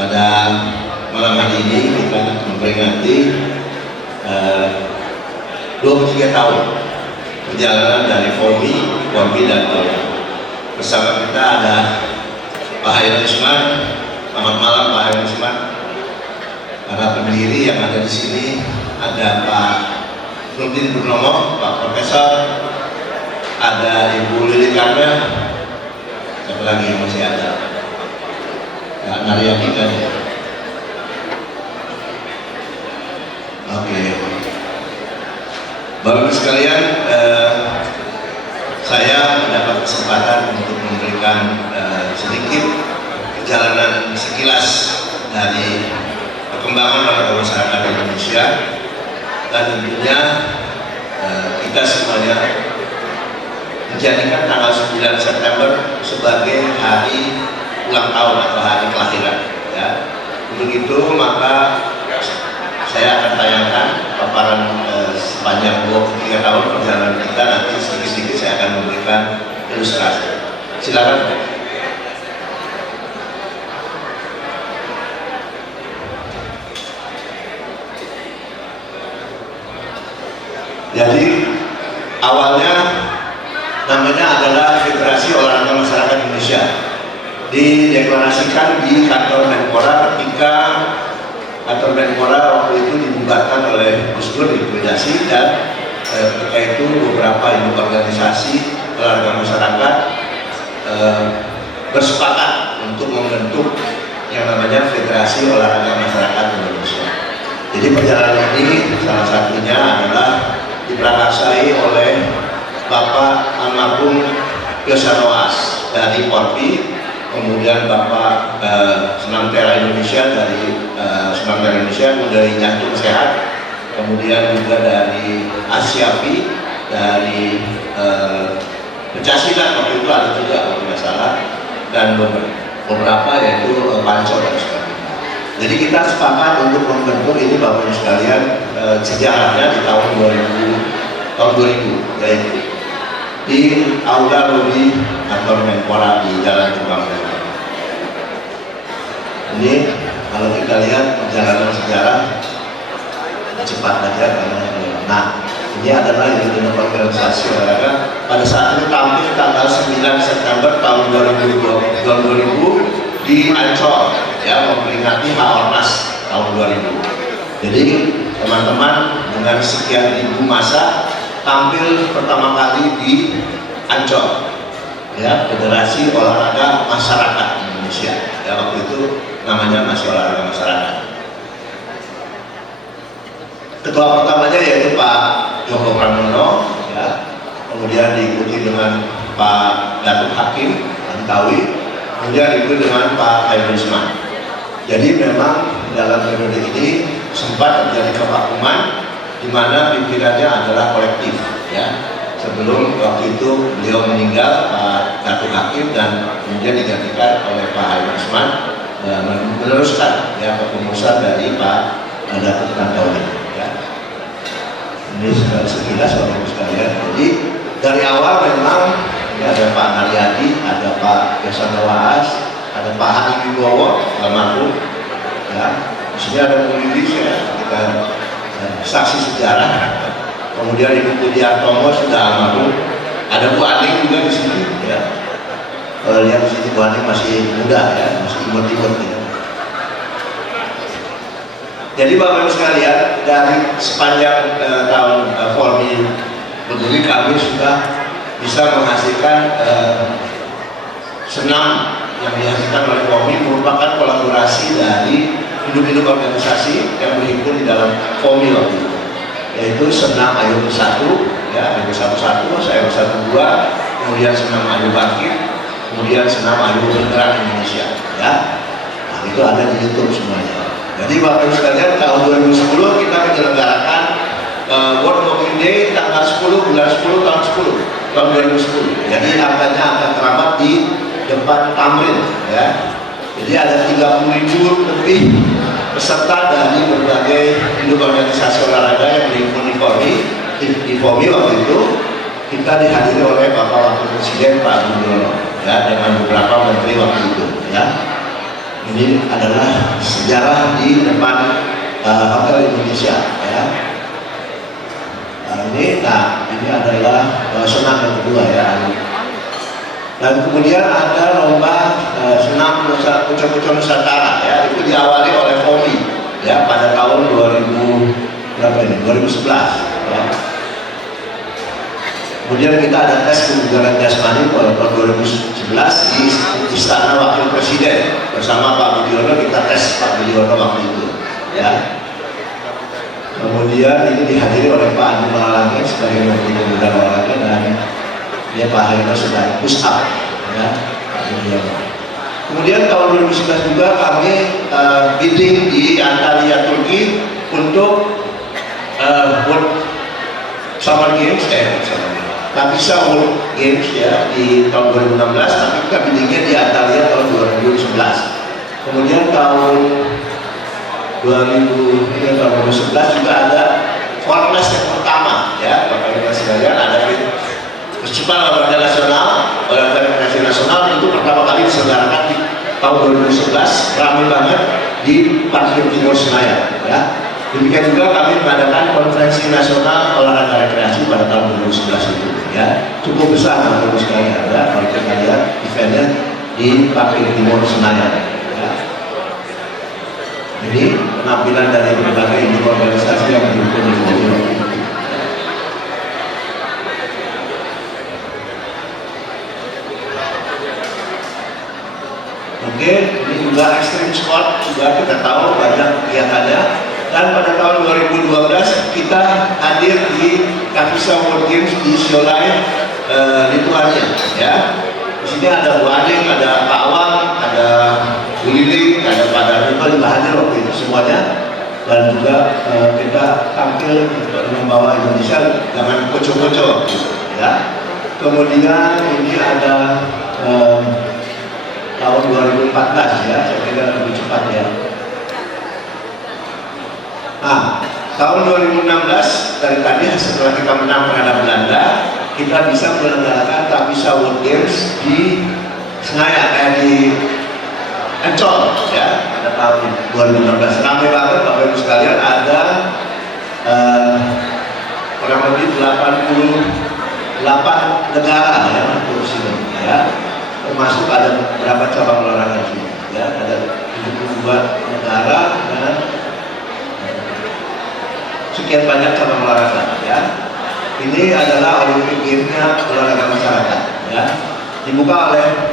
pada malam hari ini kita memperingati 23 tahun perjalanan dari FOMI dan Polri. Bersama kita ada Pak Hairul Usman. Selamat malam Pak Hairul Usman. Para pendiri yang ada di sini ada Pak Nurdin Purnomo, Pak Profesor, ada Ibu Lili Karmel, siapa lagi yang masih ada? Kak Naryati kan? Oke. Bapak-Ibu sekalian, saya mendapat kesempatan untuk memberikan sedikit perjalanan sekilas dari perkembangan olahraga masyarakat Indonesia, dan tentunya kita semuanya menjadikan tanggal 9 September sebagai hari ulang tahun atau hari kelahiran. Ya. Untuk itu maka saya akan tayangkan paparan sepanjang 23 tahun perjalanan kita. Nanti sedikit-sedikit saya akan memberikan ilustrasi. Silakan. Jadi awalnya namanya adalah Federasi Olahraga Masyarakat Indonesia. Dideklarasikan di kantor Menpora ketika kantor Menpora waktu itu dibubarkan oleh Gus Dur, likuidasi, dan ketika itu beberapa induk organisasi olahraga masyarakat bersepakat untuk membentuk yang namanya Federasi Olahraga Masyarakat Indonesia. Jadi perjalanan ini salah satunya adalah diprakarsai oleh Bapak almarhum Yosanoas dari Porpi, kemudian Bapak Senam Tera Indonesia dari Senam Tera Indonesia, dari Jantung Sehat, kemudian juga dari Asyafi, dari Pencaksilat waktu itu ada juga kalau tidak salah, dan beberapa yaitu Pancor dan sebagainya. Jadi kita sepakat untuk membentuk ini Bapak-Ibu sekalian, sejarahnya di tahun 2000 yaitu di Aula Lobi kantor Menpora di Jalan Kembang. Ini kalau kita lihat perjalanan sejarah cepat saja karena ini adalah unit organisasi olahraga pada saat itu tampil tanggal 9 September tahun 2000 di Ancol, ya, memperingati Haornas tahun 2000. Jadi teman-teman dengan sekian ribu massa tampil pertama kali di Ancol, ya, Federasi Olahraga Masyarakat Indonesia. Ya, waktu itu namanya masih Olahraga Masyarakat. Ketua pertamanya yaitu Pak Joko Pramono, ya, kemudian diikuti dengan Pak Datuk Hakim Antawi, kemudian diikuti dengan Pak Hairul Usman. Jadi memang dalam periode ini sempat terjadi kevakuman di mana pimpinannya adalah kolektif, ya. Sebelum waktu itu beliau meninggal, Pak Datuk Hakim, dan kemudian digantikan oleh Pak Hairul Usman, meneruskan, ya, kepengurusan dari Pak Datuk Tantowi. Ya. Ini sekilas Bapak-Ibu sekalian. Jadi dari awal memang ini ada Pak Naryadi, ada Pak Yosanoas, ada Pak Hani Wibowo almarhum, ya. Di sini ada Polisi, ya, kita saksi sejarah. Kemudian Ibu Pudiartomo sudah almarhum, ada Bu Aning juga di sini, ya. Kalau lihat di sini Bu Aning masih muda, ya, masih imut-imut, ya. Jadi Bapak-Ibu sekalian, dari sepanjang tahun FOMI berdiri kami sudah bisa menghasilkan senam yang dihasilkan oleh FOMI merupakan kolaborasi dari induk-induk organisasi yang berhimpun di dalam FOMI waktu itu, yaitu Senam Ayo Bersatu, ya, Ayo Bersatu 1, Ayo Bersatu 2, kemudian Senam Ayo Bangkit, kemudian Senam Ayo Bergerak Indonesia, ya. Nah, itu ada di YouTube semuanya. Jadi Bapak-Ibu sekalian, tahun 2010 kita menyelenggarakan World Walking Day tanggal 10 bulan 10 tahun 10 tahun 2010. Jadi angkanya akan teramat di depan Tamrin, ya. Jadi ada 30.000 lebih peserta dari berbagai induk organisasi olahraga yang berhimpun di FOMI waktu itu. Kita dihadiri oleh Bapak Wakil Presiden Pak Budiono, ya, dengan beberapa menteri waktu itu, ya. Ini adalah sejarah di depan Hotel Indonesia, ya. Ini adalah senam yang kedua, ya. Dan kemudian ada lomba senam Pucuk-Pucuk Nusantara, ya. Itu diawali oleh FOMI, ya, pada tahun 2011, ya. Kemudian kita ada tes kebugaran jasmani pada tahun 2011 di Istana Wakil Presiden bersama Pak Budiono. Kita tes Pak Budiono waktu itu, ya. Kemudian ini dihadiri oleh Pak Andi Malalangin sebagai Menteri Pemuda dan Olahraga, dan dia Pak Harino sedang push up, ya. Kemudian tahun 2011 juga kami bidding di Antalya Turki untuk World Summer Games, Tapisa World Games, ya, di tahun 2016, tapi kita biddingnya di Antalya tahun 2011. Kemudian tahun 2011 juga ada Fornas yang pertama, ya, Bapak Ibu sekalian, ada Festival Olahraga Nasional, Olahraga Rekreasi Nasional, itu pertama kali diselenggarakan di tahun 2011, ramai banget di Parkir Timur Senayan, ya. Demikian juga kami mengadakan Konferensi Nasional Olahraga Rekreasi pada tahun 2011 itu, ya. Cukup besar, Bapak Ibu sekalian, ya, kalau kita lihat eventnya di Parkir Timur Senayan. Ini penampilan dari berbagai induk organisasi yang mendukung ini. Oke, ini juga Extreme Sport, juga kita tahu banyak kegiatannya. Dan pada tahun 2012 kita hadir di Tapisa World Games di Siolai, Lituania, ya. Di sini ada Bu Aning, ada Pak Awang, ada Bu Lili, ada Pak Darmito juga hadir waktu itu semuanya. Dan juga kita tampil membawa Indonesia dengan kocok-kocok, ya. Kemudian ini ada tahun 2014, ya, saya kira lebih cepat, ya. Nah, tahun 2016 dari tadi setelah kita menang terhadap Belanda, kita bisa menyelenggarakan Tapisa World Games di Senayan, di Ancol, ya, pada tahun 2016. Ramai banget Bapak Ibu sekalian, ada kurang lebih 88 negara yang ikut sini, ya. Termasuk ada beberapa cabang olahraga di sini, ya. Ada 72 negara dan sekian banyak cabang olahraga, ya. Ini adalah Olympic Games-nya olahraga masyarakat, ya. Dibuka oleh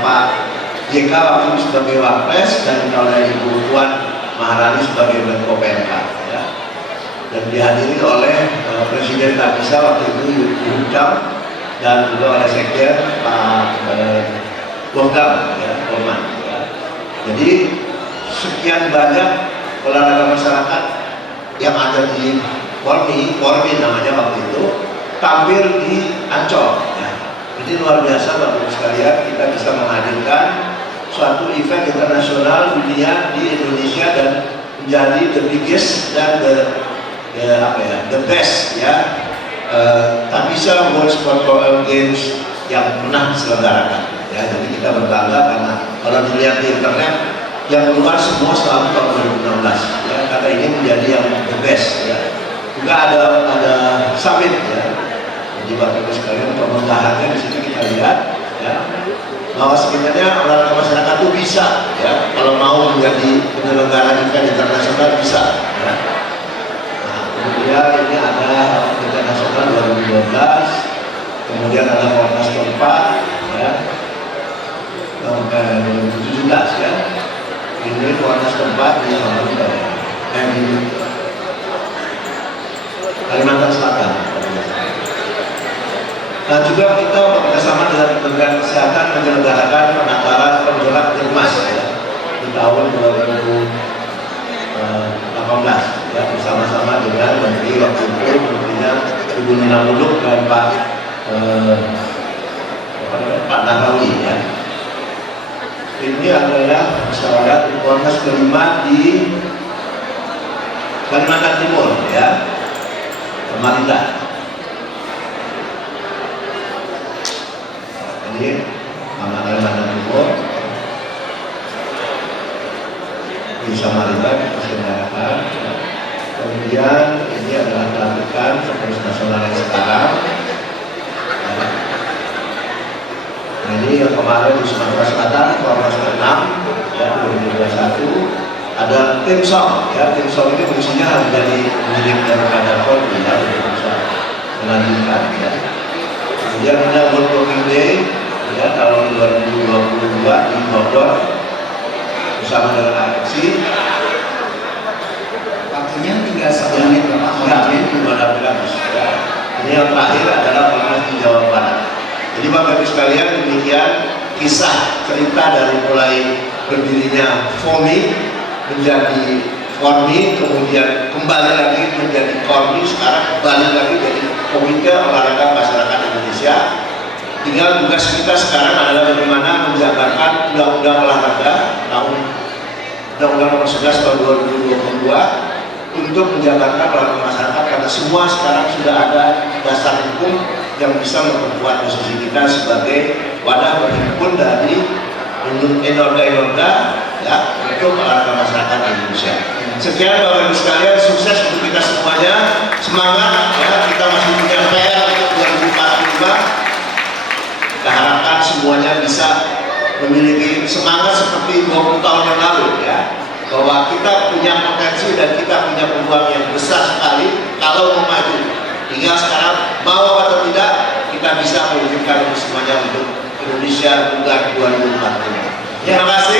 Pak JK waktu itu sebagai Wapres dan oleh Ibu Puan Maharani sebagai Menko PMK, ya. Dan dihadiri oleh Presiden Tapisa waktu itu Ibu Cam, dan juga oleh Sekjen Pak Bogdam, ya, Oman, ya. Jadi sekian banyak olahraga masyarakat yang ada di Pormi namanya waktu itu, tampil di Ancol, ya. Jadi luar biasa Bapak Ibu sekalian, kita bisa menghadirkan suatu event internasional dunia di Indonesia dan menjadi the biggest dan the best, ya, Tapisa World Sport Games yang pernah diselenggarakan, ya. Jadi kita berbangga karena kalau dilihat di internet yang keluar semua selalu tahun 2016, ya, karena ini menjadi yang the best, ya. Juga ada summit, ya. Jadi Bapak Ibu sekalian, pemenggahannya di sini kita lihat, ya, bahwa sebenarnya olahraga masyarakat itu bisa, ya, kalau mau menjadi penyelenggara event internasional bisa, ya. Nah, kemudian ini ada internasional 2012, kemudian ada Fornas keempat, ya, sampai 2017, ya. Ini Fornas keempat di Kalimantan Selatan. Nah, juga kita bekerjasama dengan Kementerian Kesehatan menyelenggarakan penataran penjualan emas, ya, di tahun 2018, ya, bersama-sama dengan Menteri waktu itu, Menterinya Ibu Nina Muluk dan Pak Nahrawi, ya. Ini adalah musyawarah Fornas kelima di Kalimantan Timur, ya, Samarinda. Ini Kalimantan Timur. di Samarinda kita selenggarakan. Kemudian ini adalah pelantikan pengurus nasional yang sekarang. Nah, ini yang kemarin di Sumatera Selatan, Kongres ke-6 ya 2021 ada tim song ya, tim song ini fungsinya harus jadi milik daripada Polri ya, untuk bisa melanjutkan ya. Kemudian ada World Walking Day ya tahun 2022 di Bogor bersama dengan AFC. Waktunya tinggal 1 menit Bapak. Ya. Ini yang terakhir adalah Kongres di Jawa Barat. Jadi Bapak Ibu sekalian, demikian kisah cerita dari mulai berdirinya FOMI menjadi Formi, kemudian kembali lagi menjadi Kormi, sekarang kembali lagi jadi Komite Olahraga Masyarakat Indonesia. Tinggal tugas kita sekarang adalah bagaimana menjabarkan undang-undang olahraga tahun Undang-Undang Nomor 11 Tahun 2022 untuk menjabarkan olahraga masyarakat, karena semua sekarang sudah ada dasar hukum yang bisa memperkuat posisi kita sebagai wadah berhimpun dari enorga-enorga ya, untuk olahraga masyarakat Indonesia. Sekian Bapak Ibu sekalian, sukses untuk kita semuanya, semangat ya, kita masih punya PR untuk 2045. Kita harapkan semuanya bisa memiliki semangat seperti 20 tahun yang lalu ya, bahwa kita punya potensi dan kita punya peluang yang besar sekali kalau mau maju. Tinggal sekarang mau atau tidak, kita bisa mewujudkan semuanya untuk Indonesia Bugar 2045. Terima kasih.